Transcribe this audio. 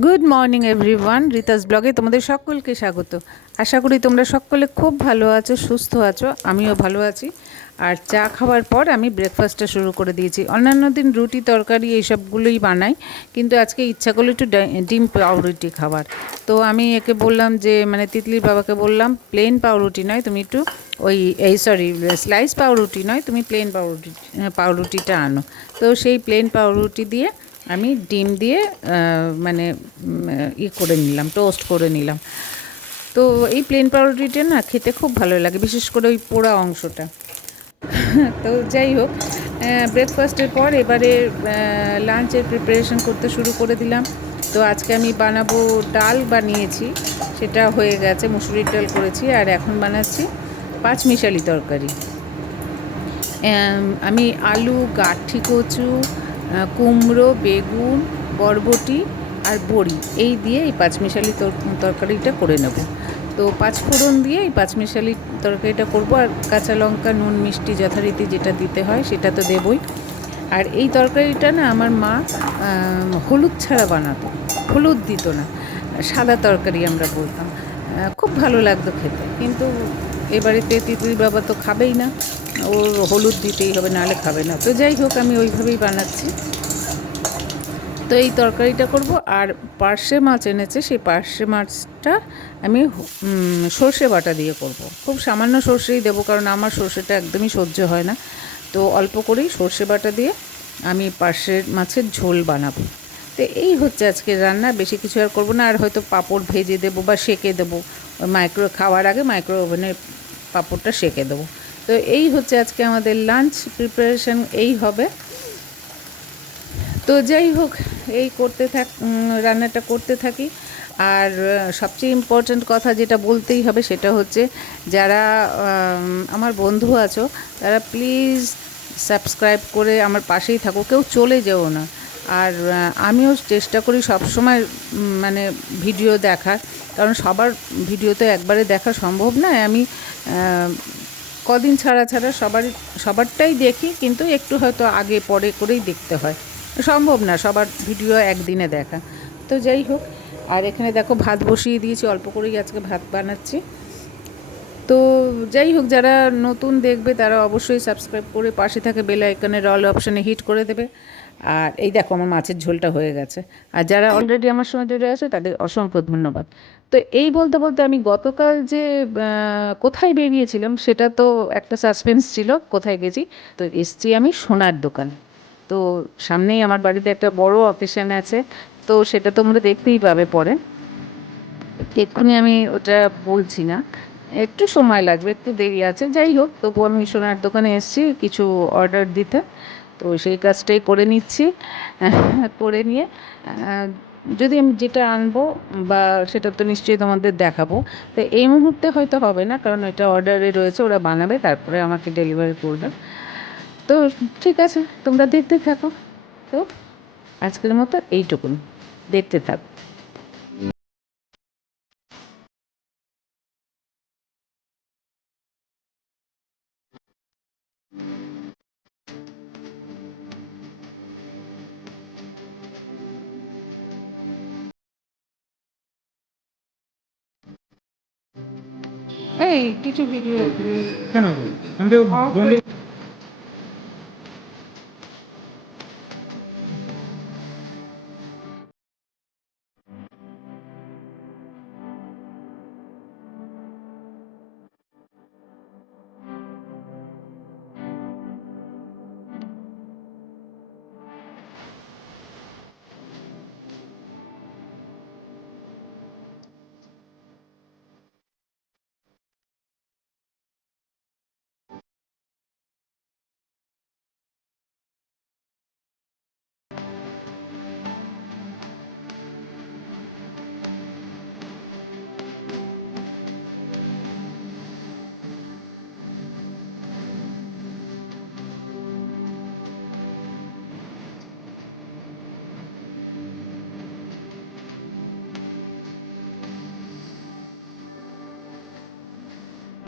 Good morning everyone, রিতাস ব্লগে তোমাদের সকলকে স্বাগত। আশা করি তোমরা সকলে খুব ভালো আছো, সুস্থ আছো। আমিও ভালো আছি। আর চা খাওয়ার পর আমি ব্রেকফাস্টটা শুরু করে দিয়েছি। অন্যান্য দিন রুটি তরকারি এইসবগুলোই বানাই, কিন্তু আজকে ইচ্ছা করলো একটু ডিম পাউরুটি খাবার। তো আমি একে বললাম যে তিতলির বাবাকে বললাম প্লেন পাউরুটি নয়, তুমি একটু স্লাইস পাউরুটি নয়, তুমি প্লেন পাউরুটিটা আনো। তো সেই প্লেন পাউরুটি দিয়ে আমি ডিম দিয়ে করে নিলাম, টোস্ট করে নিলাম। তো এই প্লেন পাউরুটিটা না খেতে খুব ভালো লাগে, বিশেষ করে ওই পোড়া অংশটা। তো যাই হোক, ব্রেকফাস্টের পর এবারে লাঞ্চের প্রিপারেশন করতে শুরু করে দিলাম। তো আজকে আমি বানাবো, ডাল বানিয়েছি, সেটা হয়ে গেছে, মুসুরির ডাল করেছি। আর এখন বানাচ্ছি পাঁচমিশালি তরকারি। আমি আলু, গাঠি কচু, কুমড়ো, বেগুন, বরবটি আর বড়ি এই দিয়ে এই পাঁচমিশালি তরকারিটা করে নেব। তো পাঁচফোড়ন দিয়ে এই পাঁচমিশালি তরকারিটা করব। আর কাঁচা লঙ্কা, নুন, মিষ্টি যথারীতি যেটা দিতে হয় সেটা তো দেবই। আর এই তরকারিটা না আমার মা হলুদ ছাড়া বানাতো, হলুদ দিত না, সাদা তরকারি আমরা বলতাম। খুব ভালো লাগতো খেতে, কিন্তু এবারেতে তিতলির বাবা তো খাবেই না, ওর হলুদ দিতেই হবে, নাহলে খাবে না। তো যাই হোক, আমি ওইভাবেই বানাচ্ছি। তো এই তরকারিটা করব। আর পার্শে মাছ এনেছে, সেই পার্শে মাছটা আমি সর্ষে বাটা দিয়ে করব। খুব সামান্য সর্ষেই দেবো, কারণ আমার সর্ষেটা একদমই সহ্য হয় না। তো অল্প করেই সর্ষে বাটা দিয়ে আমি পার্শে মাছের ঝোল বানাবো। তো এই হচ্ছে আজকের রান্না, বেশি কিছু আর করবো না। আর হয়তো পাঁপড় ভেজে দেবো বা সেঁকে দেবো, খাওয়ার আগে মাইক্রো ওভেনে পাঁপড়টা সেঁকে দেবো। তো এই হচ্ছে আজকে আমাদের লাঞ্চ প্রিপারেশন, এই হবে। তো যাই হোক, এই রান্নাটা করতে থাকি। আর সবচেয়ে ইম্পর্ট্যান্ট কথা যেটা বলতেই হবে সেটা হচ্ছে, যারা আমার বন্ধু আছো তারা প্লিজ সাবস্ক্রাইব করে আমার পাশেই থাকো, কেউ চলে যেও না। আর আমিও চেষ্টা করি সবসময় ভিডিও দেখার, কারণ সবার ভিডিও তো একবারে দেখা সম্ভব নয়। আমি কদিন ছাড়া ছাড়া সবারটাই দেখি, কিন্তু একটু হয়তো আগে পরে করেই দেখতে হয়, সম্ভব না সবার ভিডিও একদিনে দেখা। তো যাই হোক, আর এখানে দেখো ভাত বসিয়ে দিয়েছি, অল্প করেই আজকে ভাত বানাচ্ছি। তো যাই হোক, যারা নতুন দেখবে তারা অবশ্যই সাবস্ক্রাইব করে পাশে থাকে বেল আইকনের অল অপশানে হিট করে দেবে। আর এই দেখো আমার মাছের ঝোলটা হয়ে গেছে। আর যারা অলরেডি আমার সঙ্গে জুড়ে আছে তাদের অসংখ্য ধন্যবাদ। তো এই বলতে বলতে আমি গতকাল যে কোথায় বেরিয়েছিলাম সেটা তো একটা সাসপেন্স ছিল, কোথায় গেছি। তো এসছি আমি সোনার দোকান। তো সামনেই আমার বাড়িতে একটা বড় অকেশন আছে, তো সেটা তোমরা দেখতেই পাবে পরে। এক্ষুনি আমি ওটা বলছি না, একটু সময় লাগবে, একটু দেরি আছে। যাই হোক, তবু আমি সোনার দোকানে এসেছি কিছু অর্ডার দিতে, তো সেই কাজটাই করে নিচ্ছি। করে নিয়ে যদি আমি যেটা আনবো বা সেটা তো নিশ্চয়ই তোমাদের দেখাবো। তো এই মুহূর্তে হয়তো হবে না, কারণ এটা অর্ডারে রয়েছে, ওরা বানাবে তারপরে আমাকে ডেলিভারি করবে। তো ঠিক আছে, তোমরা দেখতে থাকো। তো আজকের মতো এইটুকুন, দেখতে থাকো। এই কিছু ভিডিও কেন? আমি তো বন্ধ